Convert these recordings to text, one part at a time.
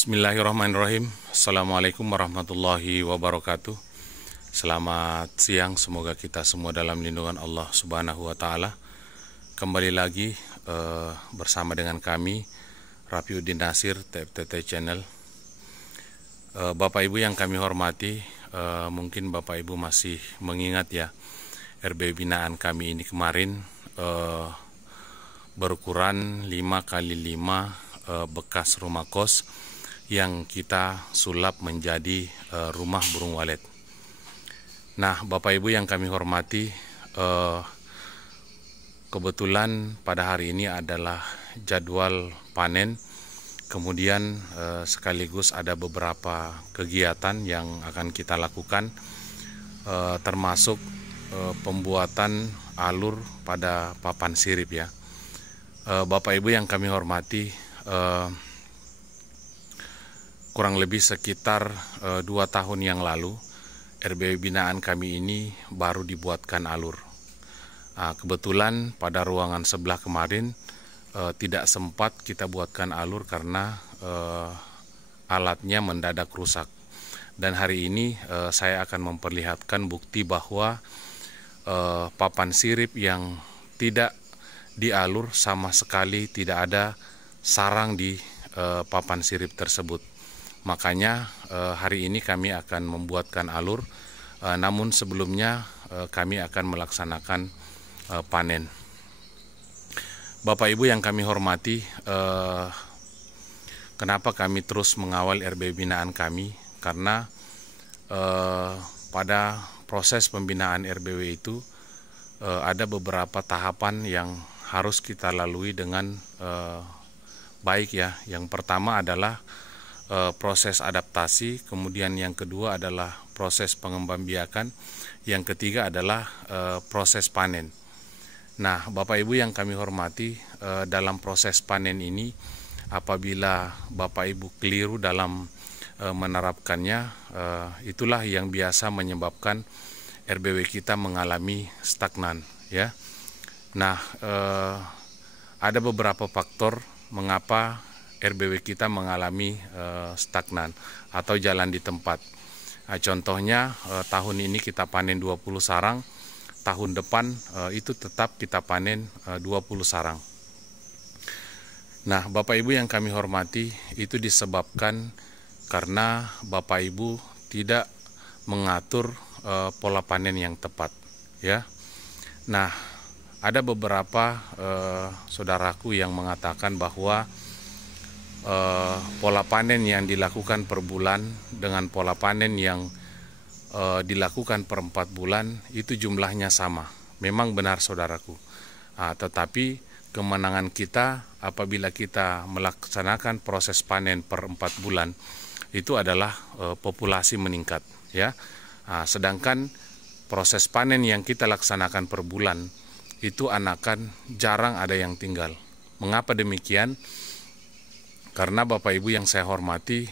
Bismillahirrahmanirrahim. Assalamualaikum warahmatullahi wabarakatuh. Selamat siang, semoga kita semua dalam lindungan Allah Subhanahu wa Ta'ala. Kembali lagi bersama dengan kami, Rafiuddin Nasir, TFTT Channel. Bapak Ibu yang kami hormati, mungkin Bapak Ibu masih mengingat ya, RB binaan kami ini kemarin berukuran 5x5 bekas rumah kos yang kita sulap menjadi rumah burung walet. Nah, Bapak Ibu yang kami hormati, kebetulan pada hari ini adalah jadwal panen, kemudian sekaligus ada beberapa kegiatan yang akan kita lakukan, termasuk pembuatan alur pada papan sirip ya. Bapak Ibu yang kami hormati, kurang lebih sekitar 2 tahun yang lalu RB binaan kami ini baru dibuatkan alur. Kebetulan pada ruangan sebelah kemarin tidak sempat kita buatkan alur karena alatnya mendadak rusak. Dan hari ini saya akan memperlihatkan bukti bahwa papan sirip yang tidak dialur sama sekali tidak ada sarang di papan sirip tersebut. Makanya hari ini kami akan membuatkan alur, namun sebelumnya kami akan melaksanakan panen. Bapak Ibu yang kami hormati, kenapa kami terus mengawal RB binaan kami? Karena pada proses pembinaan RBW itu ada beberapa tahapan yang harus kita lalui dengan baik ya. Yang pertama adalah proses adaptasi, kemudian yang kedua adalah proses pengembangbiakan, yang ketiga adalah proses panen. Nah, Bapak Ibu yang kami hormati, dalam proses panen ini apabila Bapak Ibu keliru dalam menerapkannya, itulah yang biasa menyebabkan RBW kita mengalami stagnan ya. Nah, ada beberapa faktor mengapa RBW kita mengalami stagnan atau jalan di tempat. Contohnya tahun ini kita panen 20 sarang, tahun depan itu tetap kita panen 20 sarang. Nah, Bapak Ibu yang kami hormati, itu disebabkan karena Bapak Ibu tidak mengatur pola panen yang tepat ya. Nah, ada beberapa saudaraku yang mengatakan bahwa pola panen yang dilakukan per bulan dengan pola panen yang dilakukan per 4 bulan itu jumlahnya sama. Memang benar saudaraku, tetapi kemenangan kita apabila kita melaksanakan proses panen per 4 bulan itu adalah populasi meningkat ya. Sedangkan proses panen yang kita laksanakan per bulan itu anakan jarang ada yang tinggal. Mengapa demikian? Karena Bapak Ibu yang saya hormati,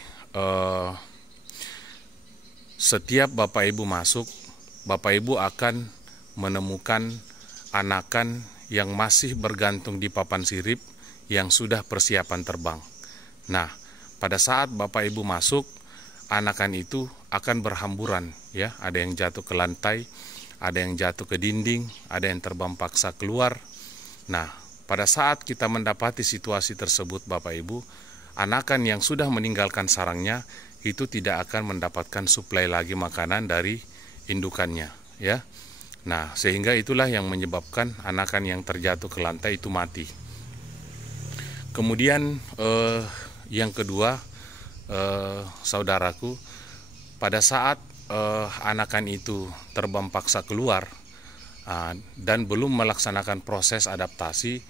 setiap Bapak Ibu masuk, Bapak Ibu akan menemukan anakan yang masih bergantung di papan sirip yang sudah persiapan terbang. Nah, pada saat Bapak Ibu masuk, anakan itu akan berhamburan ya, ada yang jatuh ke lantai, ada yang jatuh ke dinding, ada yang terbang paksa keluar. Nah, pada saat kita mendapati situasi tersebut Bapak Ibu, anakan yang sudah meninggalkan sarangnya itu tidak akan mendapatkan suplai lagi makanan dari indukannya ya. Nah, sehingga itulah yang menyebabkan anakan yang terjatuh ke lantai itu mati. Kemudian yang kedua, saudaraku, pada saat anakan itu terbang paksa keluar dan belum melaksanakan proses adaptasi,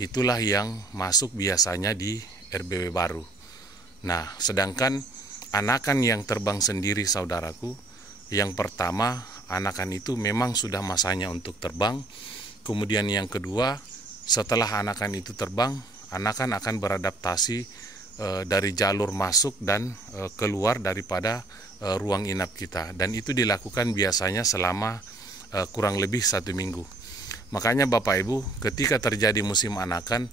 itulah yang masuk biasanya di RBW baru. Nah, sedangkan anakan yang terbang sendiri saudaraku, yang pertama anakan itu memang sudah masanya untuk terbang. Kemudian yang kedua, setelah anakan itu terbang, anakan akan beradaptasi dari jalur masuk dan keluar daripada ruang inap kita. Dan itu dilakukan biasanya selama kurang lebih 1 minggu. Makanya Bapak Ibu, ketika terjadi musim anakan,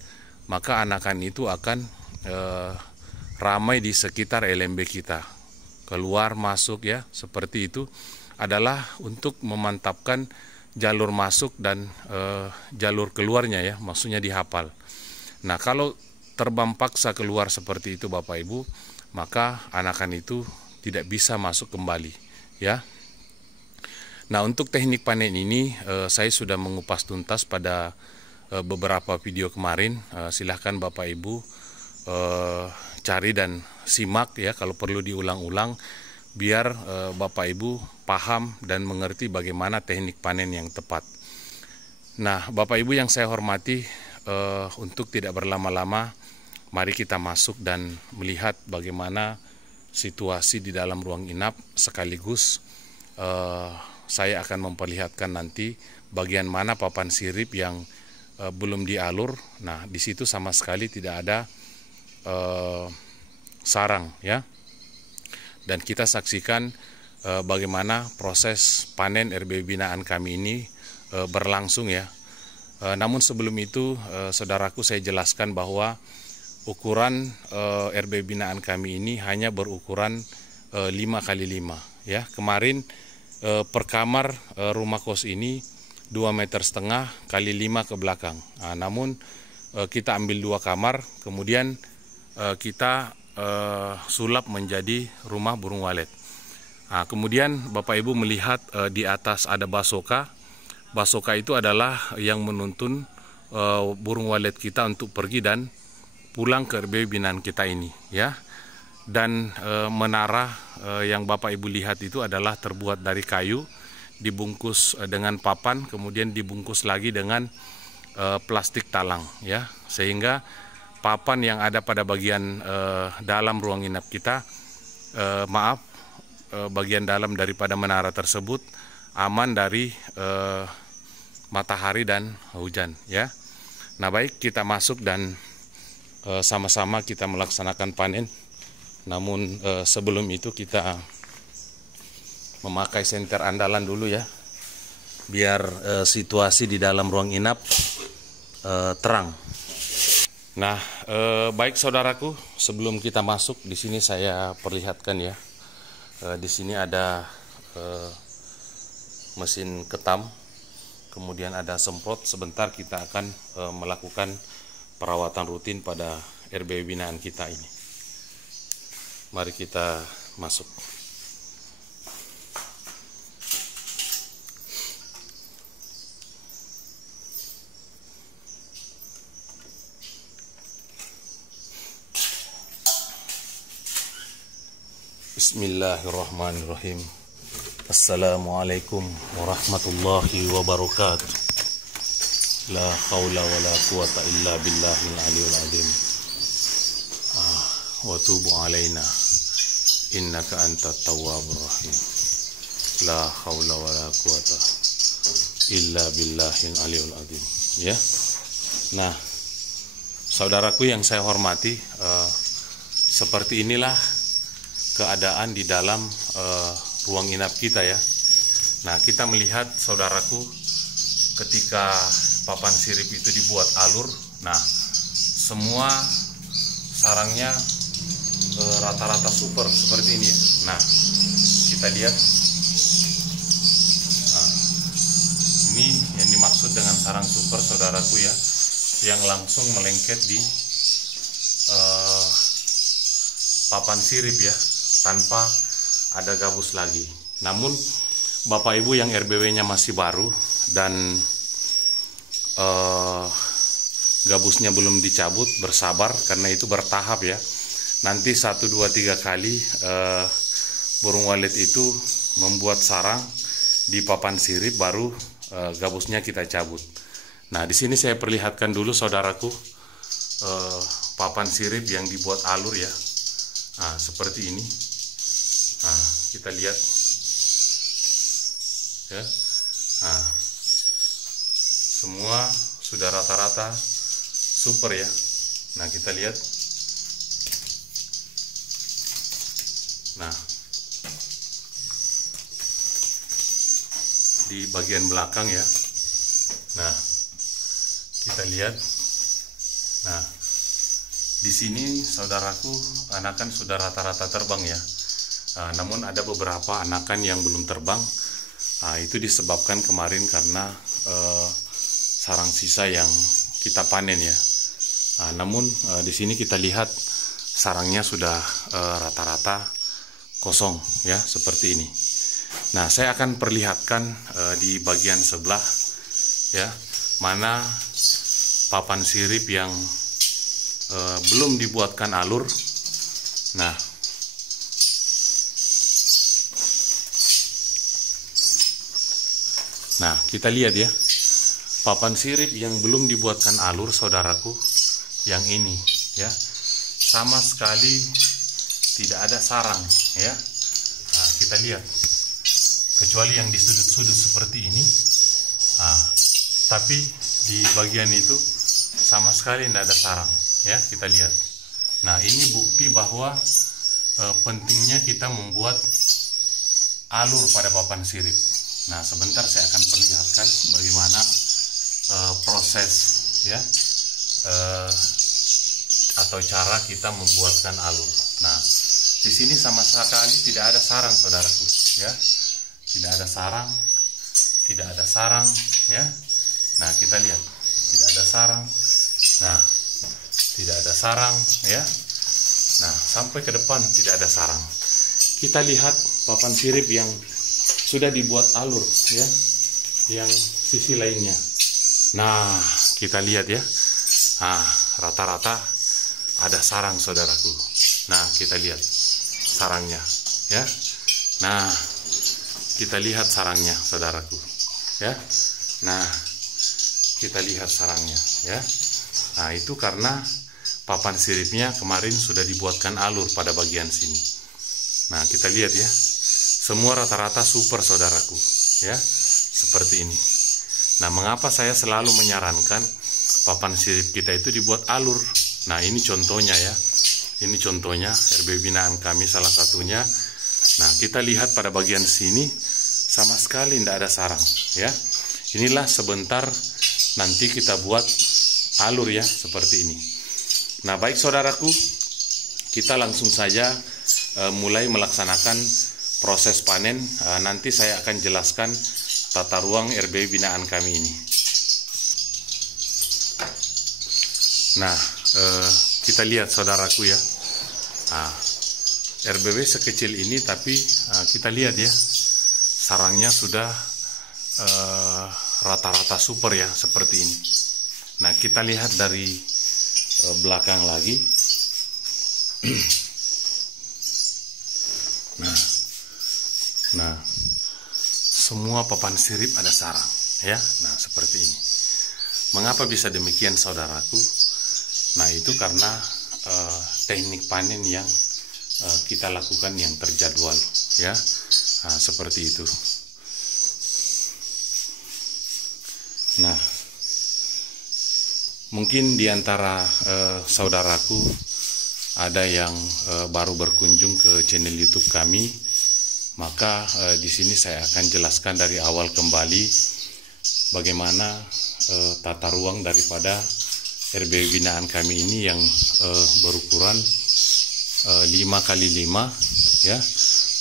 maka anakan itu akan ramai di sekitar LMB kita. Keluar masuk ya, seperti itu adalah untuk memantapkan jalur masuk dan jalur keluarnya ya, maksudnya dihafal. Nah, kalau terbang paksa keluar seperti itu Bapak Ibu, maka anakan itu tidak bisa masuk kembali ya. Nah, untuk teknik panen ini saya sudah mengupas tuntas pada beberapa video kemarin. Silahkan Bapak Ibu cari dan simak ya, kalau perlu diulang-ulang biar Bapak Ibu paham dan mengerti bagaimana teknik panen yang tepat. Nah, Bapak Ibu yang saya hormati, untuk tidak berlama-lama, mari kita masuk dan melihat bagaimana situasi di dalam ruang inap, sekaligus saya akan memperlihatkan nanti bagian mana papan sirip yang belum dialur. Nah, di situ sama sekali tidak ada sarang ya. Dan kita saksikan bagaimana proses panen RBW binaan kami ini berlangsung ya. Namun sebelum itu, saudaraku, saya jelaskan bahwa ukuran RBW binaan kami ini hanya berukuran 5x5 ya. Kemarin per kamar rumah kos ini 2,5 meter x 5 ke belakang. Nah, namun kita ambil 2 kamar, kemudian kita sulap menjadi rumah burung walet. Nah, kemudian Bapak Ibu melihat di atas ada basoka. Basoka itu adalah yang menuntun burung walet kita untuk pergi dan pulang ke RBW binaan kita ini ya. Dan menara yang Bapak Ibu lihat itu adalah terbuat dari kayu, dibungkus dengan papan, kemudian dibungkus lagi dengan plastik talang ya, sehingga papan yang ada pada bagian dalam ruang inap kita, bagian dalam daripada menara tersebut aman dari matahari dan hujan ya. Nah, baik, kita masuk dan sama-sama kita melaksanakan panen. Namun sebelum itu kita memakai senter andalan dulu ya, biar situasi di dalam ruang inap terang. Nah, baik saudaraku, sebelum kita masuk, di sini saya perlihatkan ya. Di sini ada mesin ketam, kemudian ada semprot. Sebentar kita akan melakukan perawatan rutin pada RBW binaan kita ini. Mari kita masuk. Bismillahirrahmanirrahim. Assalamualaikum warahmatullahi wabarakatuh. La haula wa la quwata illa billahil aliyul azim. Wa tubu alaina innaka antat tawwabur rahim. La haula wa la quwata illa billahil aliyul azim. Ya. Nah, saudaraku yang saya hormati, seperti inilah keadaan di dalam ruang inap kita ya. Nah, kita melihat saudaraku, ketika papan sirip itu dibuat alur, nah semua sarangnya rata-rata super seperti ini ya. Nah, kita lihat, nah, ini yang dimaksud dengan sarang super saudaraku ya, yang langsung melengket di papan sirip ya, tanpa ada gabus lagi. Namun Bapak Ibu yang RBW-nya masih baru dan gabusnya belum dicabut, bersabar, karena itu bertahap ya. Nanti 1, 2, 3 kali burung walet itu membuat sarang di papan sirip, baru gabusnya kita cabut. Nah, di sini saya perlihatkan dulu saudaraku papan sirip yang dibuat alur ya. Nah, seperti ini. Nah, kita lihat ya. Nah, semua sudah rata-rata super ya. Nah, kita lihat. Nah, di bagian belakang ya. Nah, kita lihat. Nah, Di sini saudaraku, anakan sudah rata-rata terbang ya. Namun ada beberapa anakan yang belum terbang. Itu disebabkan kemarin karena sarang sisa yang kita panen ya. Namun di sini kita lihat sarangnya sudah rata-rata kosong ya, seperti ini. Nah, saya akan perlihatkan di bagian sebelah ya, mana papan sirip yang belum dibuatkan alur. Nah, kita lihat ya, papan sirip yang belum dibuatkan alur saudaraku, yang ini ya, sama sekali tidak ada sarang ya. Nah, kita lihat, kecuali yang di sudut-sudut seperti ini. Tapi di bagian itu sama sekali tidak ada sarang ya, kita lihat. Nah, ini bukti bahwa pentingnya kita membuat alur pada papan sirip. Nah, sebentar saya akan perlihatkan bagaimana proses ya, atau cara kita membuatkan alur. Nah, di sini sama sekali tidak ada sarang saudaraku ya, tidak ada sarang, tidak ada sarang ya. Nah, kita lihat, tidak ada sarang. Nah, tidak ada sarang ya. Nah, sampai ke depan tidak ada sarang. Kita lihat papan sirip yang sudah dibuat alur ya, yang sisi lainnya. Nah, kita lihat ya. Rata-rata ada sarang saudaraku. Nah, kita lihat sarangnya ya. Nah, kita lihat sarangnya saudaraku ya. Nah, kita lihat sarangnya ya. Nah, itu karena papan siripnya kemarin sudah dibuatkan alur pada bagian sini. Nah, kita lihat ya, semua rata-rata super saudaraku ya, seperti ini. Nah, mengapa saya selalu menyarankan papan sirip kita itu dibuat alur? Nah, ini contohnya ya, ini contohnya RB binaan kami salah satunya. Nah, kita lihat pada bagian sini sama sekali tidak ada sarang ya. Inilah sebentar nanti kita buat alur ya, seperti ini. Nah, baik saudaraku, kita langsung saja mulai melaksanakan proses panen. Nanti saya akan jelaskan tata ruang RB binaan kami ini. Nah, kita lihat saudaraku ya, RBW sekecil ini, tapi kita lihat ya, sarangnya sudah rata-rata super ya, seperti ini. Nah, kita lihat dari belakang lagi. Nah, semua papan sirip ada sarang ya. Nah, seperti ini. Mengapa bisa demikian saudaraku? Nah, itu karena teknik panen yang kita lakukan yang terjadwal ya. Nah, seperti itu. Nah, mungkin di antara saudaraku ada yang baru berkunjung ke channel YouTube kami, maka di sini saya akan jelaskan dari awal kembali bagaimana tata ruang daripada RB binaan kami ini yang berukuran 5x5 ya,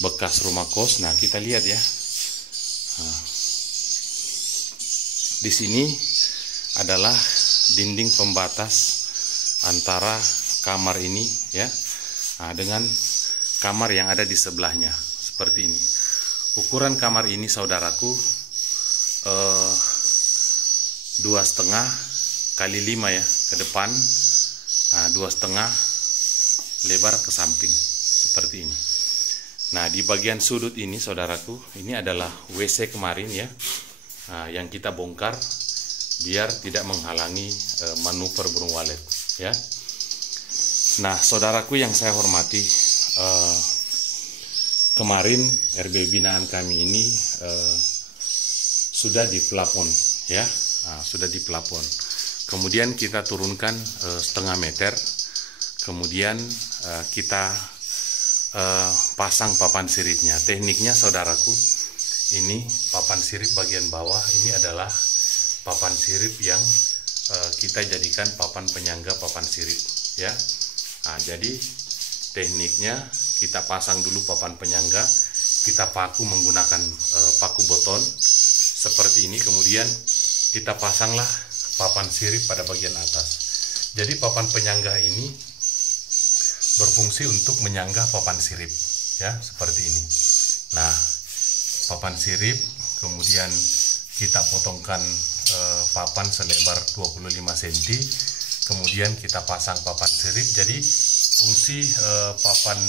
bekas rumah kos. Nah, kita lihat ya. Di sini adalah dinding pembatas antara kamar ini ya, dengan kamar yang ada di sebelahnya, seperti ini. Ukuran kamar ini saudaraku 2,5 kali 5 ya, ke depan, 2,5 lebar ke samping, seperti ini. Nah, di bagian sudut ini saudaraku, ini adalah WC kemarin ya, yang kita bongkar biar tidak menghalangi manuver burung walet ya. Nah, saudaraku yang saya hormati, kemarin RB binaan kami ini sudah di plafon ya, sudah di plafon. Kemudian kita turunkan setengah meter, kemudian kita pasang papan siripnya. Tekniknya saudaraku, ini papan sirip bagian bawah ini adalah papan sirip yang kita jadikan papan penyangga papan sirip ya. Nah, jadi tekniknya kita pasang dulu papan penyangga, kita paku menggunakan paku boton seperti ini, kemudian kita pasanglah papan sirip pada bagian atas. Jadi papan penyangga ini berfungsi untuk menyangga papan sirip, ya, seperti ini. Nah, papan sirip kemudian kita potongkan papan selebar 25 cm, kemudian kita pasang papan sirip. Jadi fungsi papan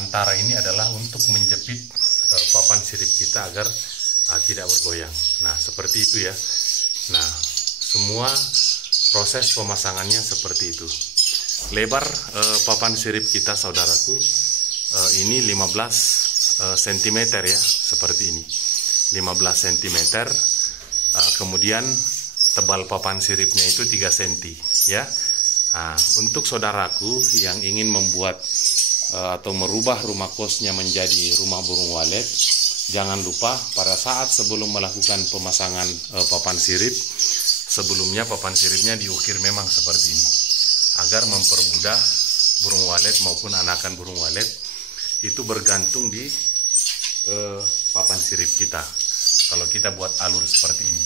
antara ini adalah untuk menjepit papan sirip kita agar tidak bergoyang. Nah, seperti itu ya. Nah, semua proses pemasangannya seperti itu. Lebar papan sirip kita, saudaraku, ini 15 cm ya, seperti ini. 15 cm. Kemudian tebal papan siripnya itu 3 cm ya. Nah, untuk saudaraku yang ingin membuat atau merubah rumah kosnya menjadi rumah burung walet, jangan lupa pada saat sebelum melakukan pemasangan papan sirip, sebelumnya papan siripnya diukir memang seperti ini, agar mempermudah burung walet maupun anakan burung walet itu bergantung di papan sirip kita. Kalau kita buat alur seperti ini,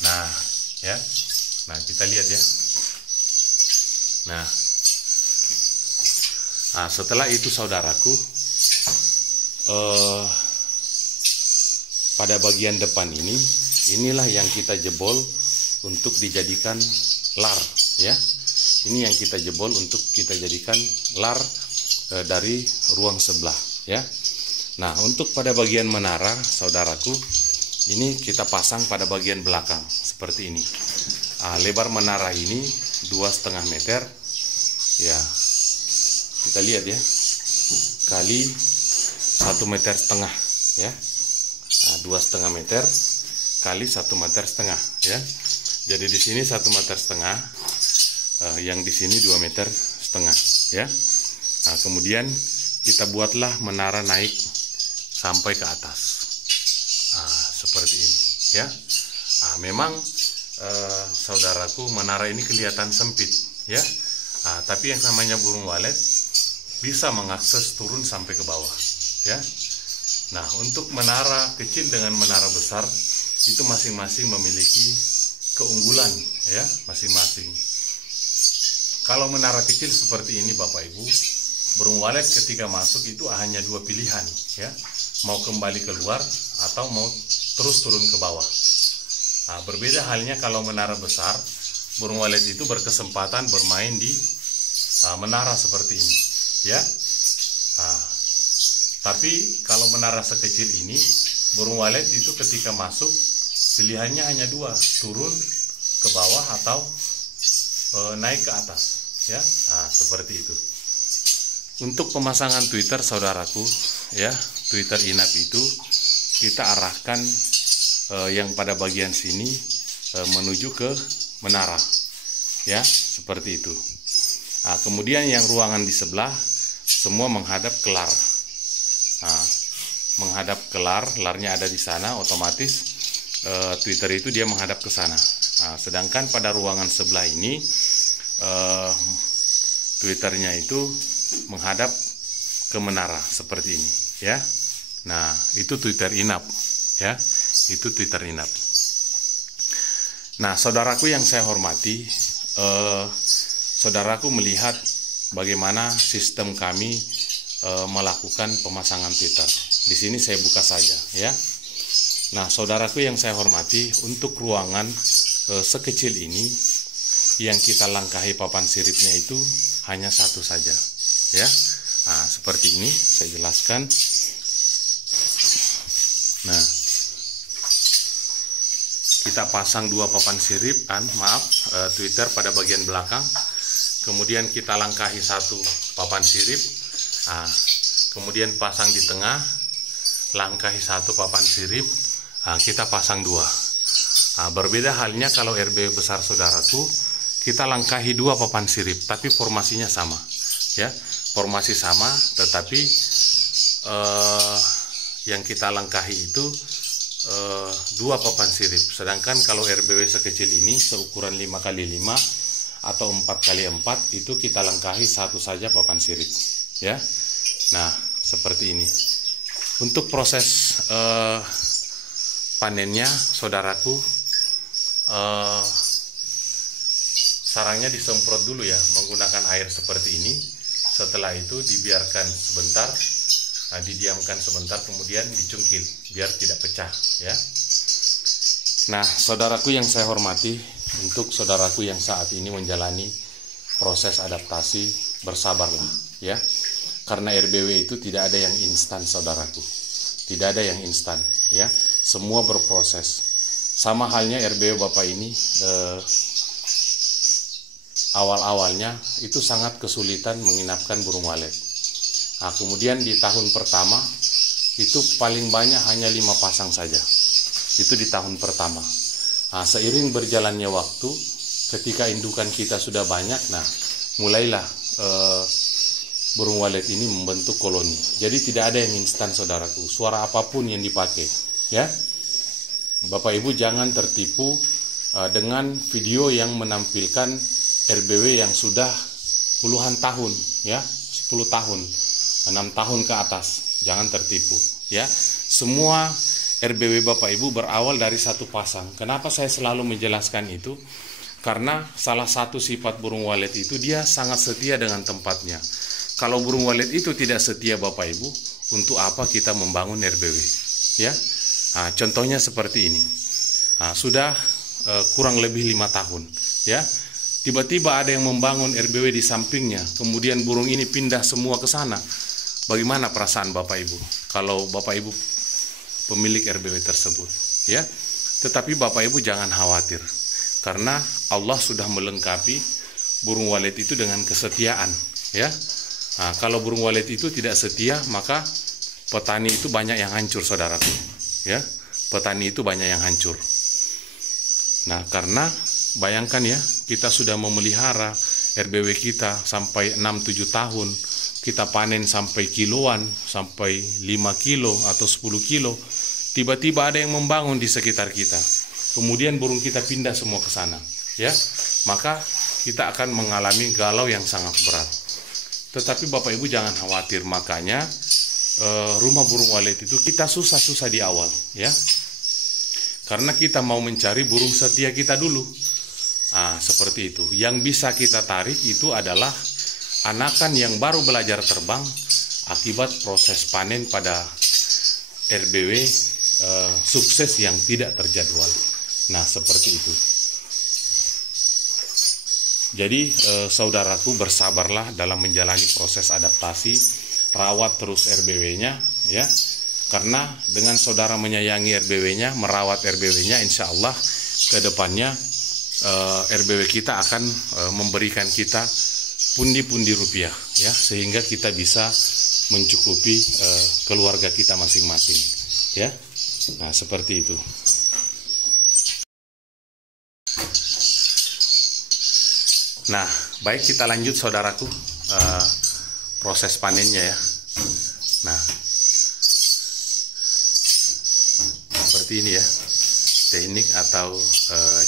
nah ya, nah kita lihat ya. Nah, setelah itu saudaraku, pada bagian depan ini, inilah yang kita jebol untuk dijadikan lar ya. Ini yang kita jebol untuk kita jadikan lar dari ruang sebelah ya. Nah, untuk pada bagian menara, saudaraku, ini kita pasang pada bagian belakang seperti ini. Lebar menara ini 2,5 meter ya, kita lihat ya, kali 1,5 meter ya. 2,5 meter kali 1,5 meter ya. Jadi di sini 1,5 meter, yang di sini 2,5 meter ya. Nah, kemudian kita buatlah menara naik sampai ke atas, seperti ini ya. Memang saudaraku, menara ini kelihatan sempit ya, tapi yang namanya burung walet bisa mengakses turun sampai ke bawah ya. Nah, untuk menara kecil dengan menara besar itu masing-masing memiliki keunggulan ya, masing-masing. Kalau menara kecil seperti ini Bapak Ibu, burung walet ketika masuk itu hanya 2 pilihan ya, mau kembali keluar atau mau terus turun ke bawah. Nah, berbeda halnya kalau menara besar, burung walet itu berkesempatan bermain di menara seperti ini ya. Tapi kalau menara sekecil ini, burung walet itu ketika masuk pilihannya hanya 2, turun ke bawah atau naik ke atas ya. Seperti itu. Untuk pemasangan Twitter saudaraku ya, Twitter inap itu kita arahkan yang pada bagian sini menuju ke menara ya, seperti itu. Kemudian yang ruangan di sebelah semua menghadap ke lar. Menghadap ke lar, larnya ada di sana, otomatis Twitter itu dia menghadap ke sana. Sedangkan pada ruangan sebelah ini Twitternya itu menghadap ke menara seperti ini ya. Nah, itu Twitter inap ya, itu Twitter inap. Nah, saudaraku yang saya hormati, saudaraku melihat bagaimana sistem kami melakukan pemasangan Twitter. Di sini saya buka saja ya. Nah, saudaraku yang saya hormati, untuk ruangan sekecil ini yang kita langkahi papan siripnya itu hanya 1 saja ya. Seperti ini saya jelaskan. Nah, kita pasang 2 papan sirip, Twitter pada bagian belakang. Kemudian kita langkahi 1 papan sirip, kemudian pasang di tengah, langkahi 1 papan sirip, kita pasang 2. Berbeda halnya kalau RBW besar saudaraku, kita langkahi 2 papan sirip, tapi formasinya sama ya, formasi sama, tetapi yang kita langkahi itu 2 papan sirip. Sedangkan kalau RBW sekecil ini seukuran 5x5, atau 4x4 itu kita lengkahi satu saja papan sirip, ya. Nah, seperti ini. Untuk proses panennya, saudaraku, sarangnya disemprot dulu ya menggunakan air seperti ini. Setelah itu dibiarkan sebentar, didiamkan sebentar, kemudian dicungkil biar tidak pecah, ya. Nah, saudaraku yang saya hormati, untuk saudaraku yang saat ini menjalani proses adaptasi, bersabarlah, ya. Karena RBW itu tidak ada yang instan, saudaraku. Tidak ada yang instan, ya. Semua berproses. Sama halnya RBW Bapak ini, awal-awalnya itu sangat kesulitan menginapkan burung walet. Nah, kemudian di tahun pertama itu paling banyak hanya 5 pasang saja. Itu di tahun pertama. Nah, seiring berjalannya waktu, ketika indukan kita sudah banyak, nah mulailah burung walet ini membentuk koloni. Jadi tidak ada yang instan, saudaraku. Suara apapun yang dipakai, ya. Bapak Ibu jangan tertipu dengan video yang menampilkan RBW yang sudah puluhan tahun, ya, 10 tahun, 6 tahun ke atas. Jangan tertipu, ya. Semua RBW Bapak Ibu berawal dari satu pasang. Kenapa saya selalu menjelaskan itu? Karena salah satu sifat burung walet itu dia sangat setia dengan tempatnya. Kalau burung walet itu tidak setia Bapak Ibu, untuk apa kita membangun RBW, ya? Nah, contohnya seperti ini. Nah, sudah kurang lebih 5 tahun, ya. Tiba-tiba ada yang membangun RBW di sampingnya, kemudian burung ini pindah semua ke sana. Bagaimana perasaan Bapak Ibu kalau Bapak Ibu pemilik RBW tersebut, ya? Tetapi Bapak Ibu jangan khawatir, karena Allah sudah melengkapi burung walet itu dengan kesetiaan, ya. Nah, kalau burung walet itu tidak setia, maka petani itu banyak yang hancur, saudaraku, ya. Petani itu banyak yang hancur. Nah, karena bayangkan ya, kita sudah memelihara RBW kita sampai 6-7 tahun, kita panen sampai kiloan, sampai 5 kilo atau 10 kilo, tiba-tiba ada yang membangun di sekitar kita, kemudian burung kita pindah semua ke sana, ya, maka kita akan mengalami galau yang sangat berat. Tetapi Bapak Ibu jangan khawatir, makanya rumah burung walet itu kita susah-susah di awal, ya, karena kita mau mencari burung setia kita dulu. Seperti itu. Yang bisa kita tarik itu adalah anakan yang baru belajar terbang akibat proses panen pada RBW sukses yang tidak terjadwal. Nah, seperti itu. Jadi saudaraku, bersabarlah dalam menjalani proses adaptasi, rawat terus RBW-nya, ya. Karena dengan saudara menyayangi RBW-nya, merawat RBW-nya, insya Allah ke depannya RBW kita akan memberikan kita pundi-pundi rupiah, ya, sehingga kita bisa mencukupi keluarga kita masing-masing, ya. Nah, seperti itu. Nah, baik, kita lanjut saudaraku proses panennya, ya. Nah, seperti ini ya teknik atau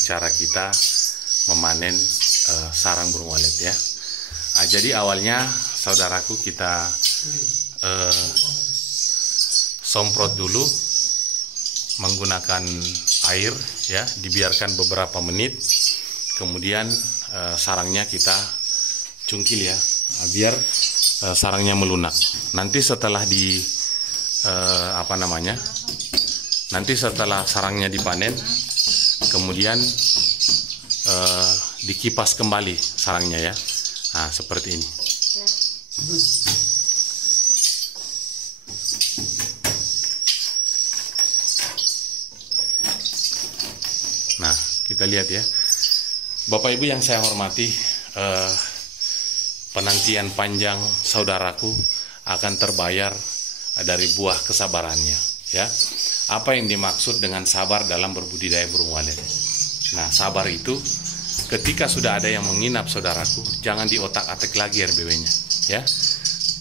cara kita memanen sarang burung walet, ya. Nah, jadi awalnya saudaraku kita semprot dulu menggunakan air, ya, dibiarkan beberapa menit, kemudian sarangnya kita cungkil, ya, biar sarangnya melunak. Nanti setelah nanti setelah sarangnya dipanen, kemudian dikipas kembali sarangnya, ya. Nah, seperti ini. Nah, kita lihat ya, Bapak Ibu yang saya hormati, penantian panjang saudaraku akan terbayar dari buah kesabarannya, ya. Apa yang dimaksud dengan sabar dalam berbudidaya burung walet? Nah, sabar itu ketika sudah ada yang menginap saudaraku, jangan diotak-atik lagi RBW-nya, ya.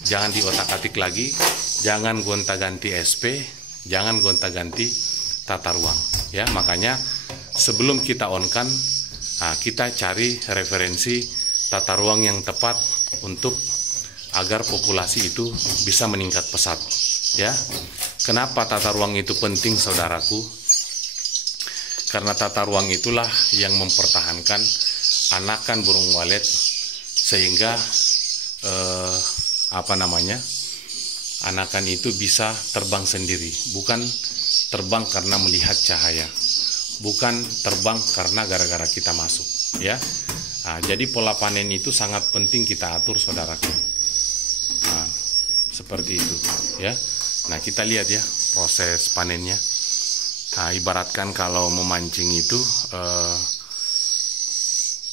Jangan diotak-atik lagi, jangan gonta-ganti SP, jangan gonta-ganti tata ruang, ya. Makanya sebelum kita on-kan, kita cari referensi tata ruang yang tepat untuk agar populasi itu bisa meningkat pesat, ya. Kenapa tata ruang itu penting, saudaraku? Karena tata ruang itulah yang mempertahankan anakan burung walet sehingga anakan itu bisa terbang sendiri, bukan terbang karena melihat cahaya, bukan terbang karena gara-gara kita masuk, ya. Jadi pola panen itu sangat penting kita atur, saudaraku. Seperti itu, ya. Nah, kita lihat ya proses panennya. Ibaratkan kalau memancing itu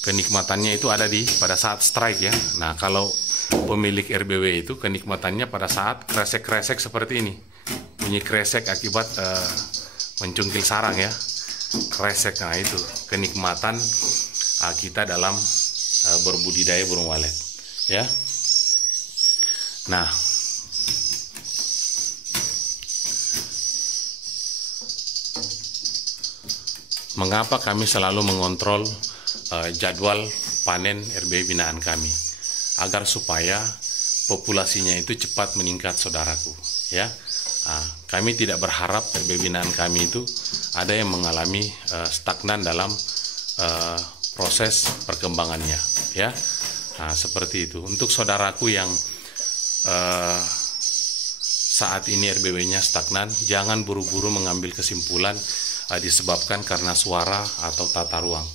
kenikmatannya itu ada pada saat strike, ya. Nah, kalau pemilik RBW itu kenikmatannya pada saat kresek-kresek seperti ini, bunyi kresek akibat mencungkil sarang, ya, kresek. Nah, itu kenikmatan kita dalam berbudidaya burung walet, ya. Nah, mengapa kami selalu mengontrol jadwal panen RBW binaan kami? Agar supaya populasinya itu cepat meningkat, saudaraku, ya. Kami tidak berharap RBW binaan kami itu ada yang mengalami stagnan dalam proses perkembangannya, ya. Seperti itu. Untuk saudaraku yang saat ini RBW-nya stagnan, jangan buru-buru mengambil kesimpulan disebabkan karena suara atau tata ruang.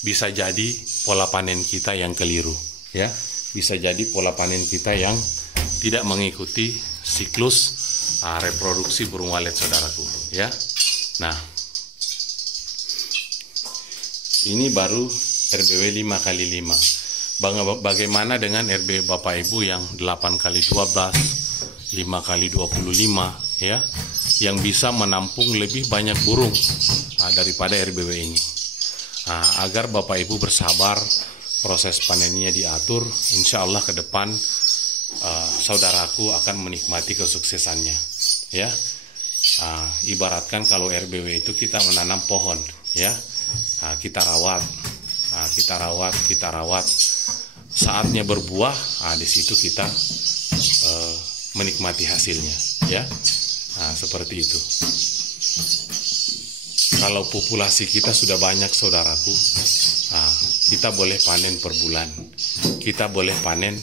Bisa jadi pola panen kita yang keliru, ya. Bisa jadi pola panen kita yang tidak mengikuti siklus reproduksi burung walet, saudaraku, ya. Nah, ini baru RBW 5x5. Bagaimana dengan RBW Bapak Ibu yang 8x12, 5x25, ya, yang bisa menampung lebih banyak burung daripada RBW ini. Agar Bapak Ibu bersabar, proses panennya diatur, insya Allah ke depan saudaraku akan menikmati kesuksesannya, ya. Ibaratkan kalau RBW itu kita menanam pohon, ya. Kita rawat, kita rawat, saatnya berbuah, di situ kita menikmati hasilnya, ya. Seperti itu. Kalau populasi kita sudah banyak, saudaraku, kita boleh panen per bulan, kita boleh panen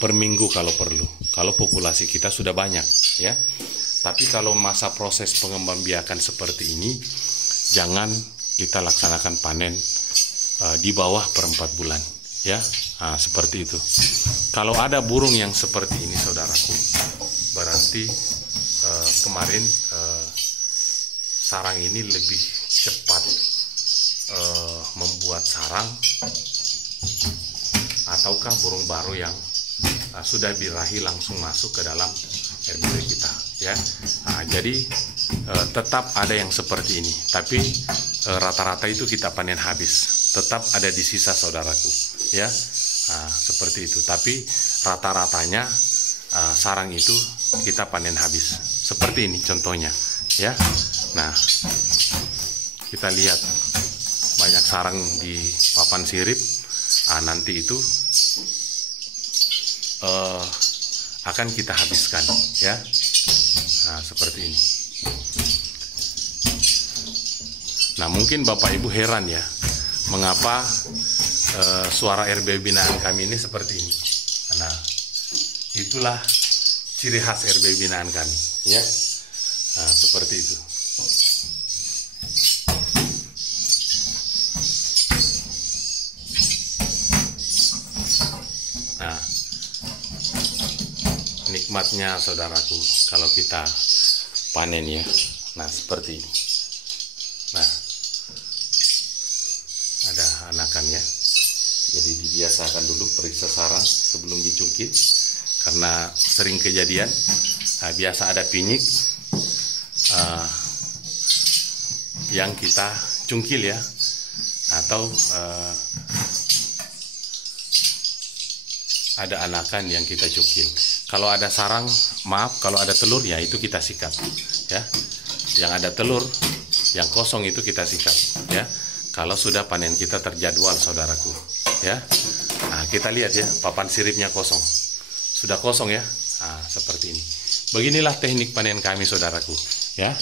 per minggu kalau perlu. Kalau populasi kita sudah banyak, ya. Tapi kalau masa proses pengembangbiakan seperti ini, jangan kita laksanakan panen di bawah per 4 bulan, ya. Seperti itu. Kalau ada burung yang seperti ini, saudaraku, berarti kemarin sarang ini lebih cepat membuat sarang, ataukah burung baru yang sudah birahi langsung masuk ke dalam RBW kita, ya. Jadi tetap ada yang seperti ini, tapi rata-rata itu kita panen habis. Tetap ada di sisa, saudaraku, ya. Seperti itu. Tapi rata-ratanya sarang itu kita panen habis. Seperti ini contohnya, ya. Nah, kita lihat banyak sarang di papan sirip. Nanti itu akan kita habiskan, ya. Seperti ini. Nah, mungkin Bapak Ibu heran, ya, mengapa suara RBW binaan kami ini seperti ini. Nah, itulah ciri khas RBW binaan kami, ya. Seperti itu. Nah, nikmatnya, saudaraku, kalau kita panen, ya. Nah, seperti ini. Nah, ada anakan, ya. Jadi dibiasakan dulu periksa sarang sebelum dicungkil, karena sering kejadian biasa ada pinyik yang kita cungkil, ya, atau ada anakan yang kita cungkil. Kalau ada sarang, maaf, kalau ada telur, ya itu kita sikat, ya. Yang ada telur, yang kosong itu kita sikat, ya. kalau sudah panen kita terjadwal, saudaraku. Ya, nah, kita lihat ya, papan siripnya kosong, sudah kosong ya. Nah, seperti ini. Beginilah teknik panen kami, saudaraku. Ya,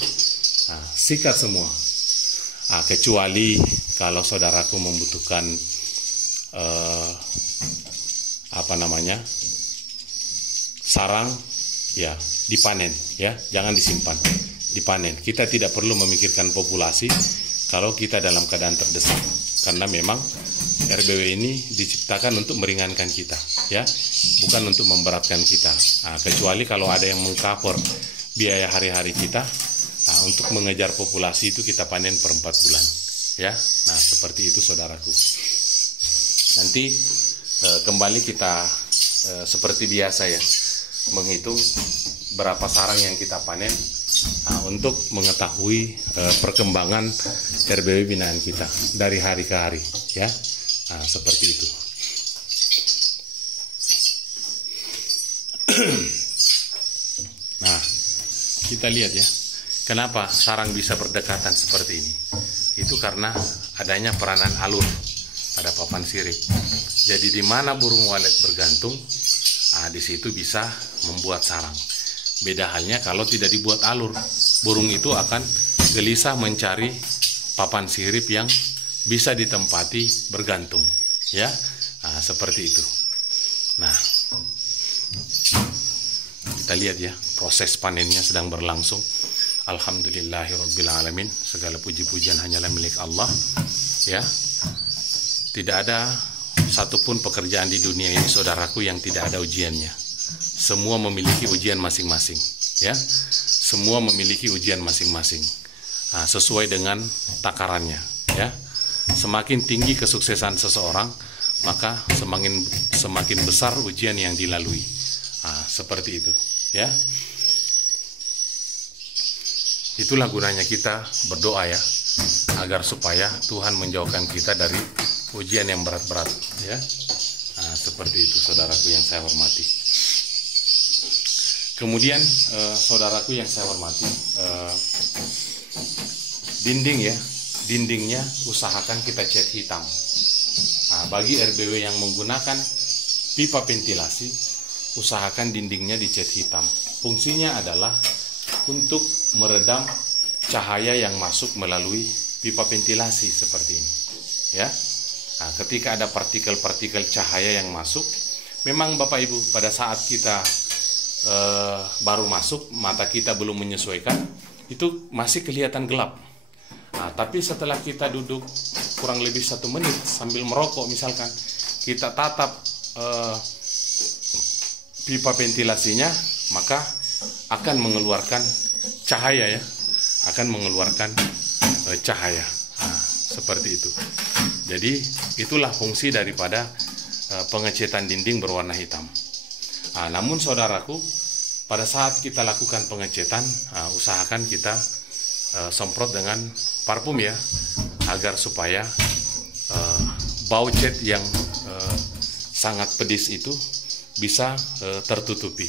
nah, sikat semua. Nah, kecuali kalau saudaraku membutuhkan sarang, ya dipanen, ya jangan disimpan, dipanen. Kita tidak perlu memikirkan populasi kalau kita dalam keadaan terdesak, karena memang RBW ini diciptakan untuk meringankan kita, ya, bukan untuk memberatkan kita. Nah, kecuali kalau ada yang mengcover biaya hari-hari kita, nah, untuk mengejar populasi itu kita panen per 4 bulan, ya. Nah, seperti itu, saudaraku. Nanti kembali kita seperti biasa ya, menghitung berapa sarang yang kita panen, untuk mengetahui perkembangan RBW binaan kita dari hari ke hari, ya. Nah, seperti itu. Nah, kita lihat ya, kenapa sarang bisa berdekatan seperti ini. Itu karena adanya peranan alur pada papan sirip. Jadi di mana burung walet bergantung, di situ bisa membuat sarang. Beda halnya kalau tidak dibuat alur, burung itu akan gelisah mencari papan sirip yang bisa ditempati bergantung, ya. Nah, seperti itu. Nah, kita lihat ya, proses panennya sedang berlangsung. Alhamdulillahirrabbilalamin, segala puji-pujian hanyalah milik Allah, ya. Tidak ada satupun pekerjaan di dunia ini, saudaraku, yang tidak ada ujiannya. Semua memiliki ujian masing-masing, ya. Semua memiliki ujian masing-masing, sesuai dengan takarannya, ya. Semakin tinggi kesuksesan seseorang, maka semakin besar ujian yang dilalui. Seperti itu, ya. Itulah gunanya kita berdoa, ya, agar supaya Tuhan menjauhkan kita dari ujian yang berat-berat, ya. Seperti itu, saudaraku yang saya hormati. Kemudian saudaraku yang saya hormati, dindingnya usahakan kita cat hitam. Bagi RBW yang menggunakan pipa ventilasi, usahakan dindingnya dicat hitam. Fungsinya adalah untuk meredam cahaya yang masuk melalui pipa ventilasi seperti ini, ya. Ketika ada partikel-partikel cahaya yang masuk, memang Bapak Ibu, pada saat kita baru masuk, mata kita belum menyesuaikan, itu masih kelihatan gelap. Tapi setelah kita duduk kurang lebih 1 menit sambil merokok misalkan, kita tatap pipa ventilasinya, maka akan mengeluarkan cahaya, ya, akan mengeluarkan cahaya. Seperti itu. Jadi itulah fungsi daripada pengecetan dinding berwarna hitam. Namun saudaraku, pada saat kita lakukan pengecetan, usahakan kita semprot dengan parfum, ya, agar supaya bau cat yang sangat pedis itu bisa tertutupi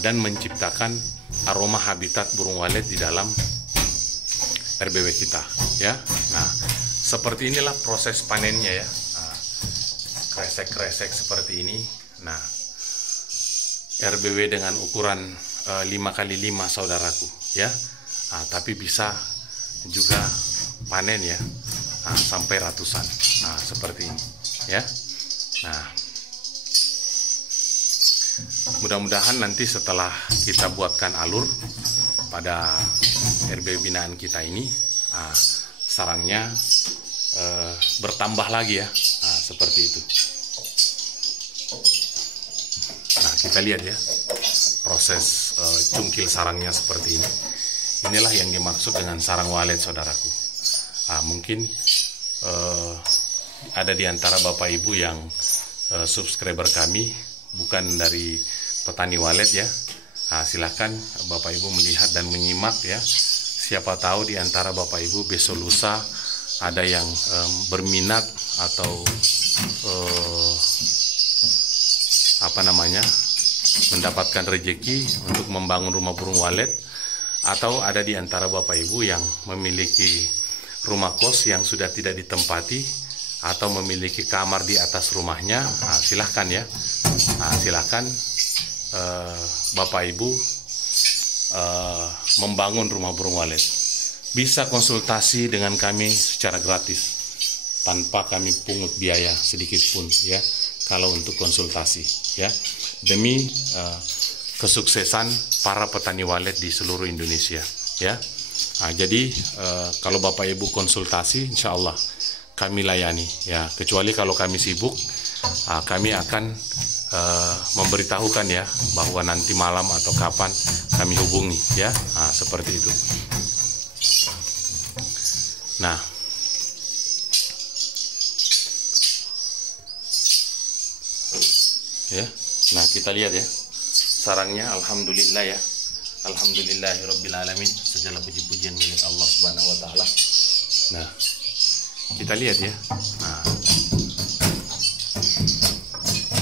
dan menciptakan aroma habitat burung walet di dalam RBW kita, ya. Nah, seperti inilah proses panennya, ya. Kresek-kresek seperti ini. Nah, RBW dengan ukuran 5x5, saudaraku, ya. Tapi bisa juga panen, ya, sampai ratusan. Seperti ini, ya. Nah, mudah-mudahan nanti setelah kita buatkan alur pada RBW binaan kita ini, sarangnya bertambah lagi, ya. Seperti itu. Nah, kita lihat ya, proses cungkil sarangnya seperti ini. Inilah yang dimaksud dengan sarang walet, saudaraku. Mungkin ada di antara Bapak Ibu yang subscriber kami bukan dari petani walet, ya. Silahkan Bapak Ibu melihat dan menyimak, ya. Siapa tahu di antara Bapak Ibu besok lusa ada yang berminat atau mendapatkan rezeki untuk membangun rumah burung walet, atau ada di antara Bapak Ibu yang memiliki rumah kos yang sudah tidak ditempati atau memiliki kamar di atas rumahnya, silahkan ya, silahkan Bapak Ibu membangun rumah burung walet. Bisa konsultasi dengan kami secara gratis tanpa kami pungut biaya sedikit pun ya, kalau untuk konsultasi ya, demi kesuksesan para petani walet di seluruh Indonesia ya. Jadi kalau Bapak Ibu konsultasi, insya Allah kami layani ya, kecuali kalau kami sibuk, kami akan memberitahukan ya, bahwa nanti malam atau kapan kami hubungi ya, seperti itu. Nah, ya, nah kita lihat ya, sarangnya alhamdulillah ya, alhamdulillahirabbil alamin, segala puji-pujian milik Allah Subhanahu wa taala. Nah, kita lihat ya. Nah,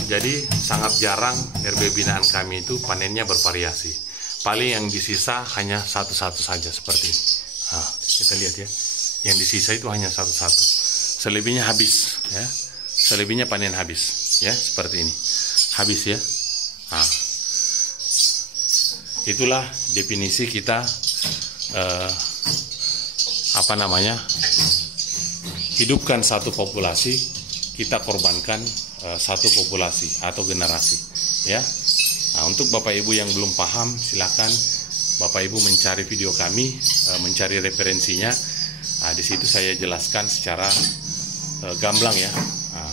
jadi sangat jarang RB binaan kami itu panennya bervariasi. Paling yang disisa hanya satu-satu saja seperti ini. Nah, kita lihat ya. Yang disisa itu hanya satu-satu. Selebihnya habis ya. Selebihnya panen habis ya, seperti ini. Habis ya. Nah, itulah definisi kita hidupkan satu populasi, kita korbankan satu populasi atau generasi ya. Nah, untuk Bapak Ibu yang belum paham, silakan Bapak Ibu mencari video kami, mencari referensinya. Nah, di situ saya jelaskan secara gamblang ya. Nah,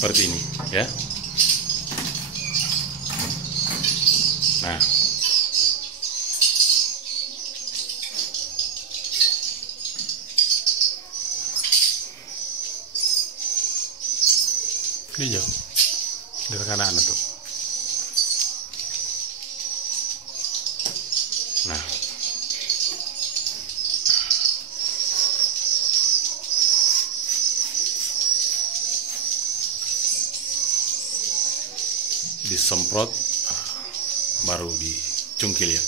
seperti ini ya. Nah, ini jauh dari kanan tuh. Nah, disemprot, baru dicungkil ya.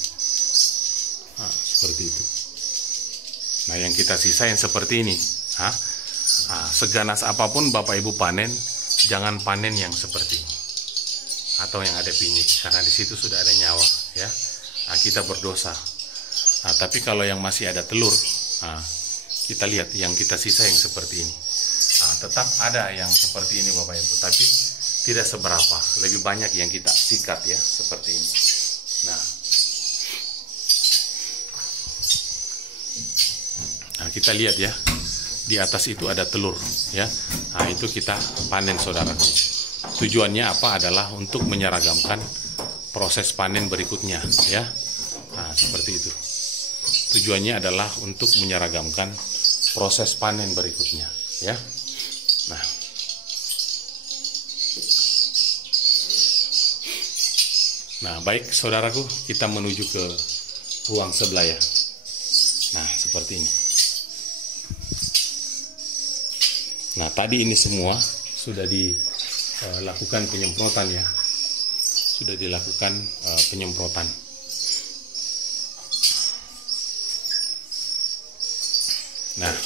Nah, seperti itu. Nah, yang kita sisain seperti ini. Seganas apapun Bapak Ibu panen, jangan panen yang seperti ini atau yang ada pinyik, karena di situ sudah ada nyawa ya. Nah, kita berdosa. Nah, tapi kalau yang masih ada telur, kita lihat yang kita sisa yang seperti ini. Nah, tetap ada yang seperti ini Bapak Ibu, tapi tidak seberapa, lebih banyak yang kita sikat ya, seperti ini. Nah, kita lihat ya, di atas itu ada telur ya. Nah, itu kita panen saudara. Tujuannya apa? Adalah untuk menyeragamkan proses panen berikutnya ya. Nah, seperti itu. Tujuannya adalah untuk menyeragamkan proses panen berikutnya ya. Nah, baik saudaraku, kita menuju ke ruang sebelah ya. Nah, seperti ini. Nah, tadi ini semua sudah dilakukan penyemprotan ya. Sudah dilakukan penyemprotan. Nah,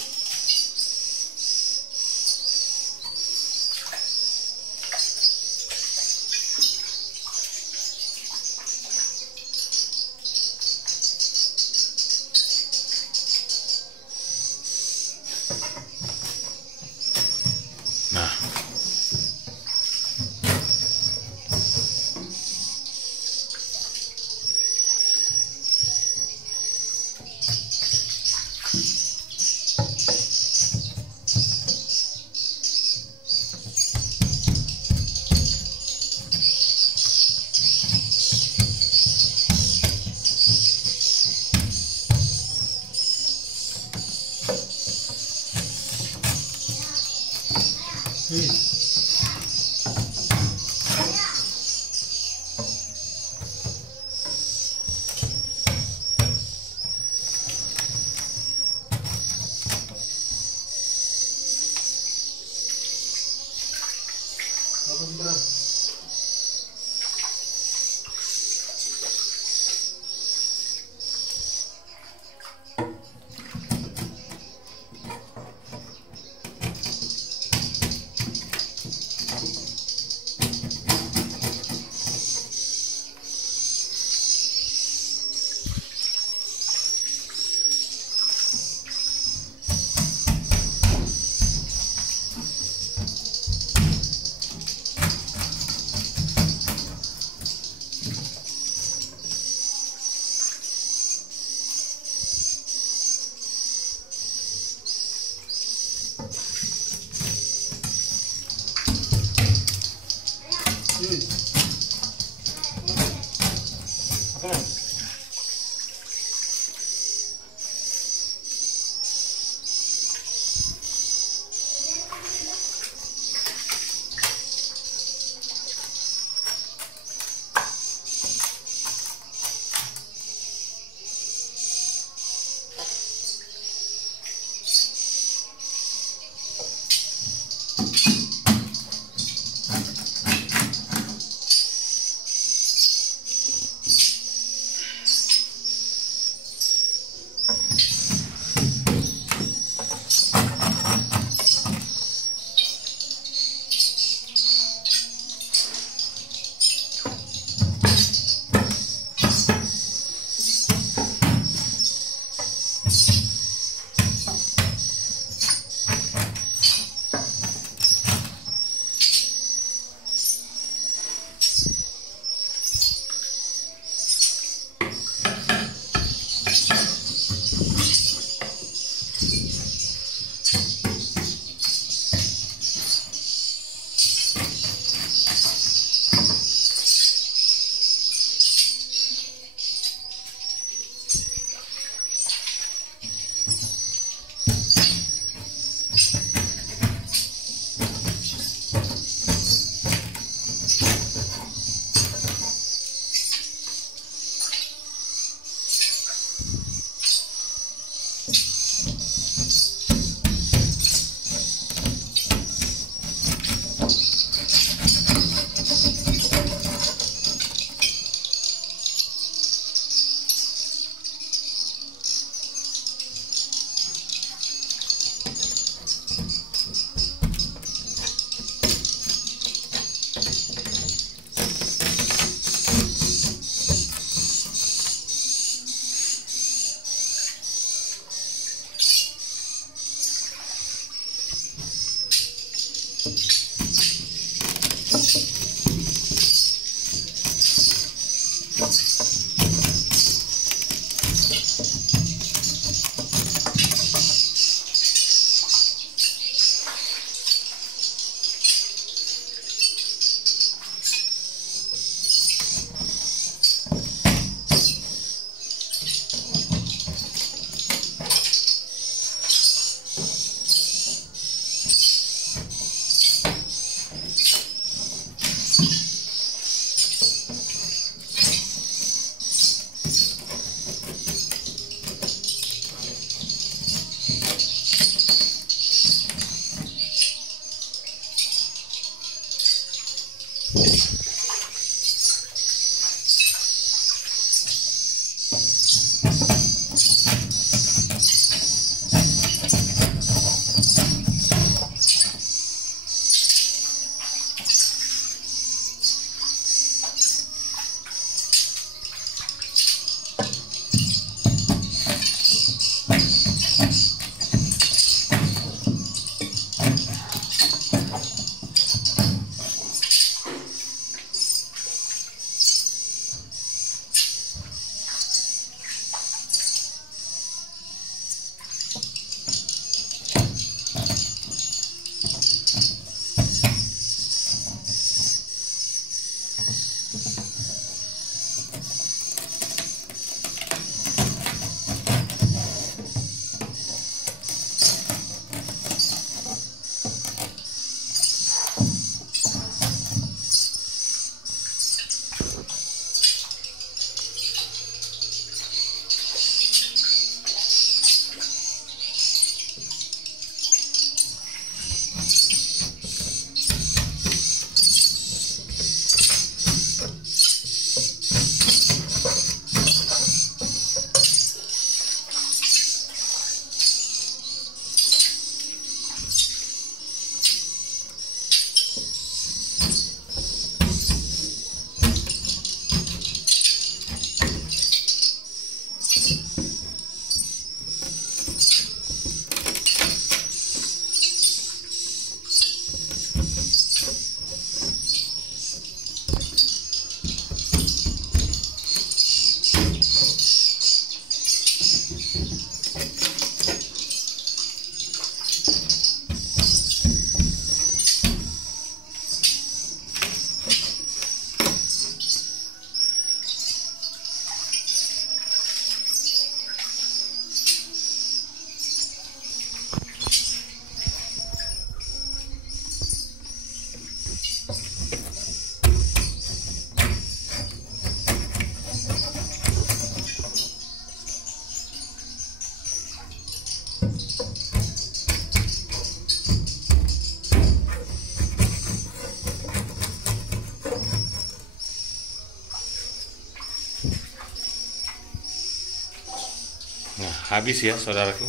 Nah, habis ya saudaraku.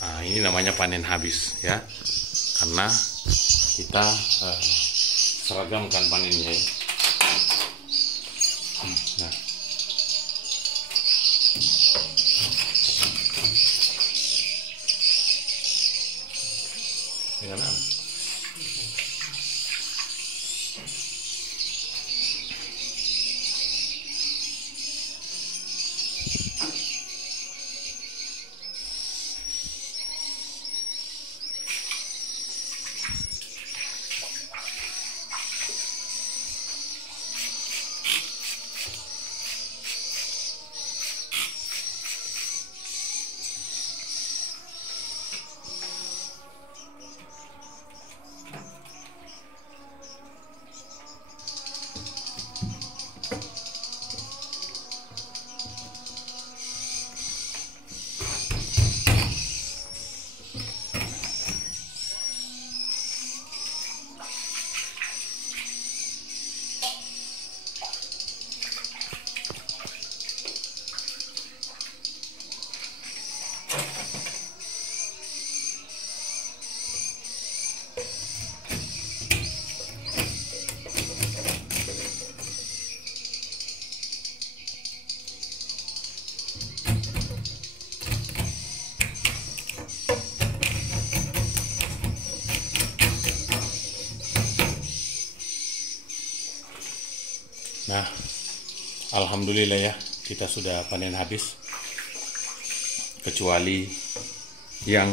Nah, ini namanya panen habis ya, karena kita seragamkan panennya ya. Nah, dengan apa? Nah, alhamdulillah ya, kita sudah panen habis, kecuali yang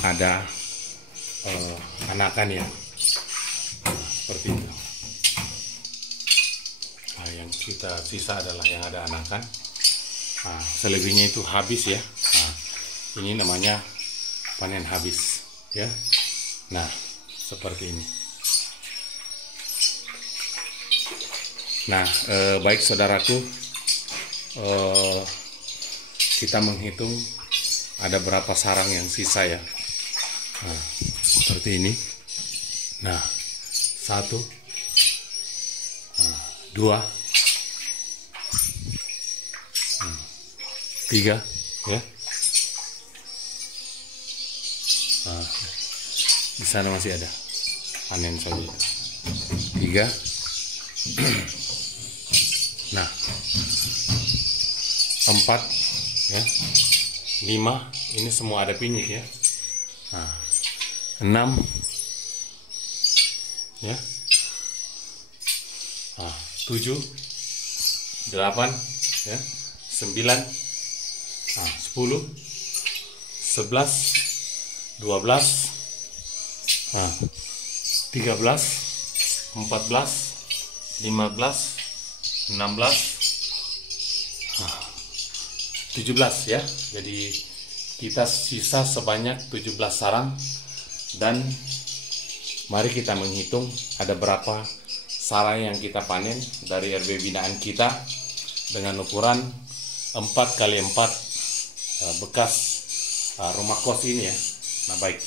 ada anakan ya, seperti itu. Nah, yang kita sisa adalah yang ada anakan. Nah, selebihnya itu habis ya. Nah, ini namanya panen habis ya. Nah, seperti ini. Nah, baik saudaraku, kita menghitung ada berapa sarang yang sisa ya. Nah, seperti ini. Nah, 1, 2, 3, ya. Nah, di sana masih ada, panen saja. 3. Nah, 4, ya. 5, ini semua ada pinyik ya. Nah, 6, ya. Nah, 7, 8, ya. 9, nah, 10, 11, 12, nah, 13, 14, 15, 16, nah, 17 ya. Jadi kita sisa sebanyak 17 sarang, dan mari kita menghitung ada berapa sarang yang kita panen dari RB binaan kita dengan ukuran 4x4 bekas rumah kos ini ya. Nah, baik.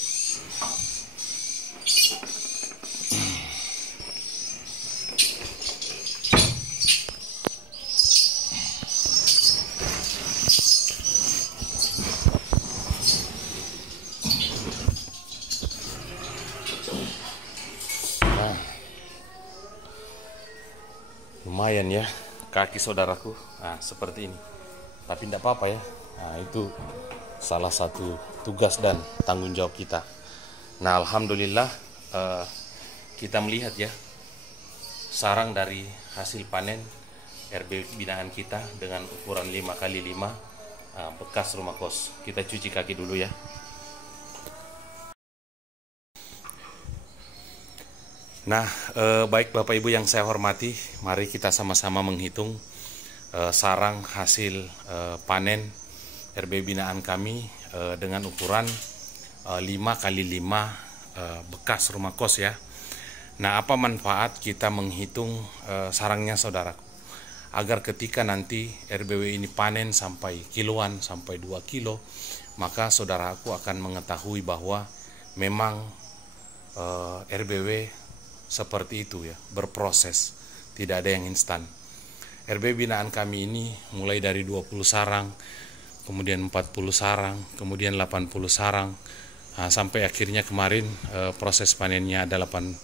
Nah, lumayan ya kaki saudaraku. Nah, seperti ini. Tapi tidak apa-apa ya. Nah, itu salah satu tugas dan tanggung jawab kita. Nah, alhamdulillah kita melihat ya sarang dari hasil panen RB binaan kita dengan ukuran 5x5 bekas rumah kos. Kita cuci kaki dulu ya. Nah, baik Bapak Ibu yang saya hormati, mari kita sama-sama menghitung sarang hasil panen RB binaan kami dengan ukuran 5x5 bekas rumah kos ya. Nah, apa manfaat kita menghitung sarangnya saudaraku? Agar ketika nanti RBW ini panen sampai kiloan, sampai 2 kilo, maka saudaraku akan mengetahui bahwa memang RBW seperti itu ya, berproses, tidak ada yang instan. RB binaan kami ini mulai dari 20 sarang, kemudian 40 sarang, kemudian 80 sarang, sampai akhirnya kemarin proses panennya ada 100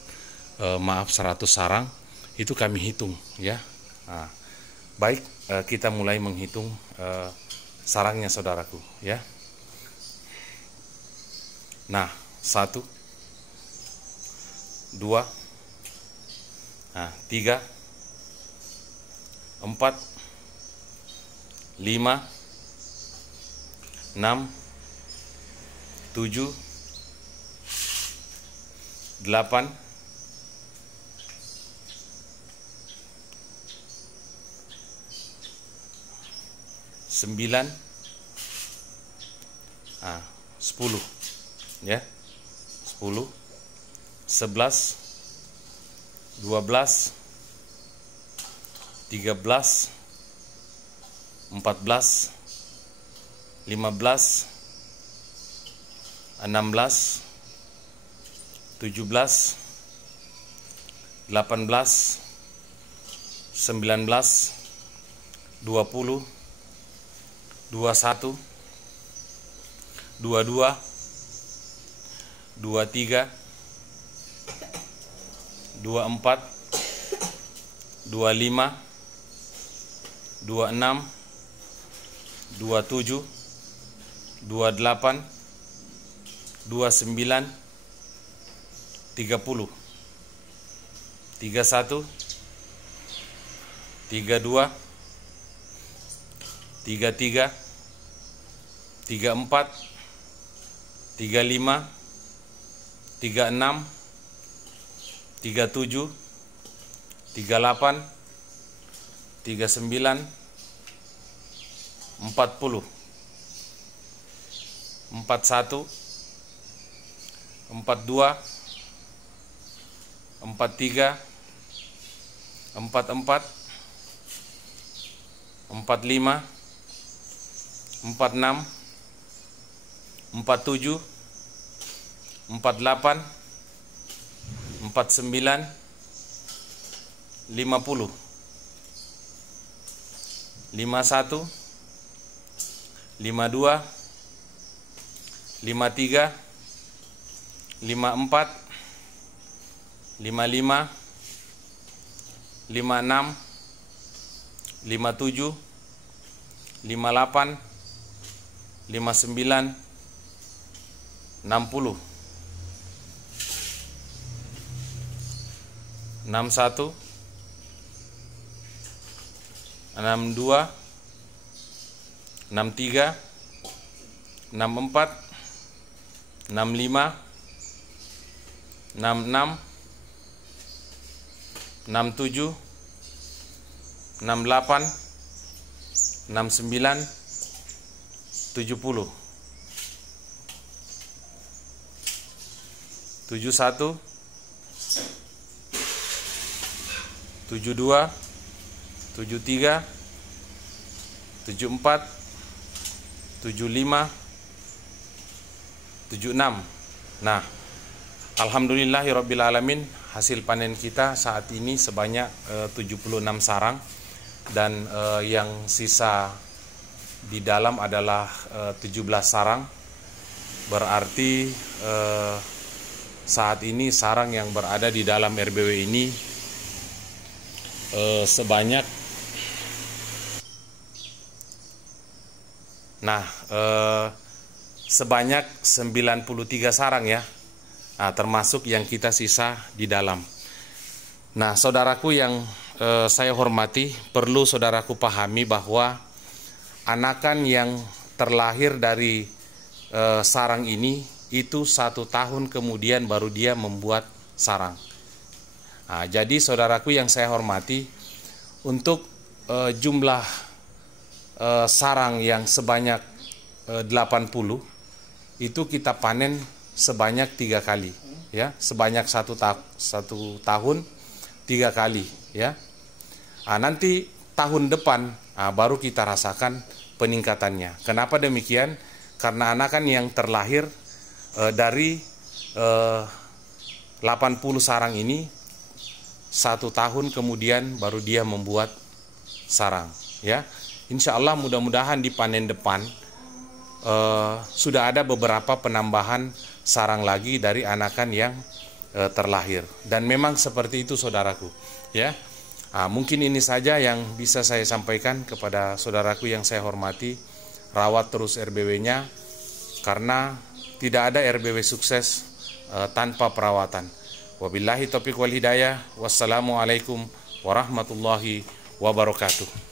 sarang, itu kami hitung ya. Nah, baik, kita mulai menghitung sarangnya saudaraku ya. Nah, 1, 2, 3, 4, 5, 6, 7, 8, 9, 10 ya. 10, 11, 12, 13, 14, 15, 16, 17, 18, 19, 20, 21, 22, 23, 24, 25, 26, 27, 28, 29, 30, 31, 32, 33, 34, 35, 36, 37, 38, 39, 40, 41, 42, 43, 44, 45, 46, 47, 48, 49, 50, 51, 52, 53, 54, 55, 56, 57, 58, 59, 60, 61, 62, 63, 64, 65, 66, 67, 68, 69, 70, 71, 72, 73, 74, 75, 76. Nah, alhamdulillahirabbil alamin, hasil panen kita saat ini sebanyak 76 sarang, dan yang sisa di dalam adalah 17 sarang. Berarti saat ini sarang yang berada di dalam RBW ini sebanyak sebanyak 93 sarang ya. Nah, termasuk yang kita sisa di dalam. Nah, saudaraku yang saya hormati, perlu saudaraku pahami bahwa anakan yang terlahir dari sarang ini itu 1 tahun kemudian baru dia membuat sarang. Nah, jadi saudaraku yang saya hormati, untuk jumlah sarang yang sebanyak 80 itu kita panen sebanyak 3 kali ya, sebanyak satu tahun 3 kali ya. Nah, nanti tahun depan baru kita rasakan peningkatannya. Kenapa demikian? Karena anakan yang terlahir dari 80 sarang ini 1 tahun kemudian baru dia membuat sarang ya. Insya Allah mudah-mudahan di panen depan sudah ada beberapa penambahan sarang lagi dari anakan yang terlahir. Dan memang seperti itu saudaraku ya. Mungkin ini saja yang bisa saya sampaikan kepada saudaraku yang saya hormati. Rawat terus RBW-nya, karena tidak ada RBW sukses tanpa perawatan. Wabillahi taufiq wal hidayah. Wassalamualaikum warahmatullahi wabarakatuh.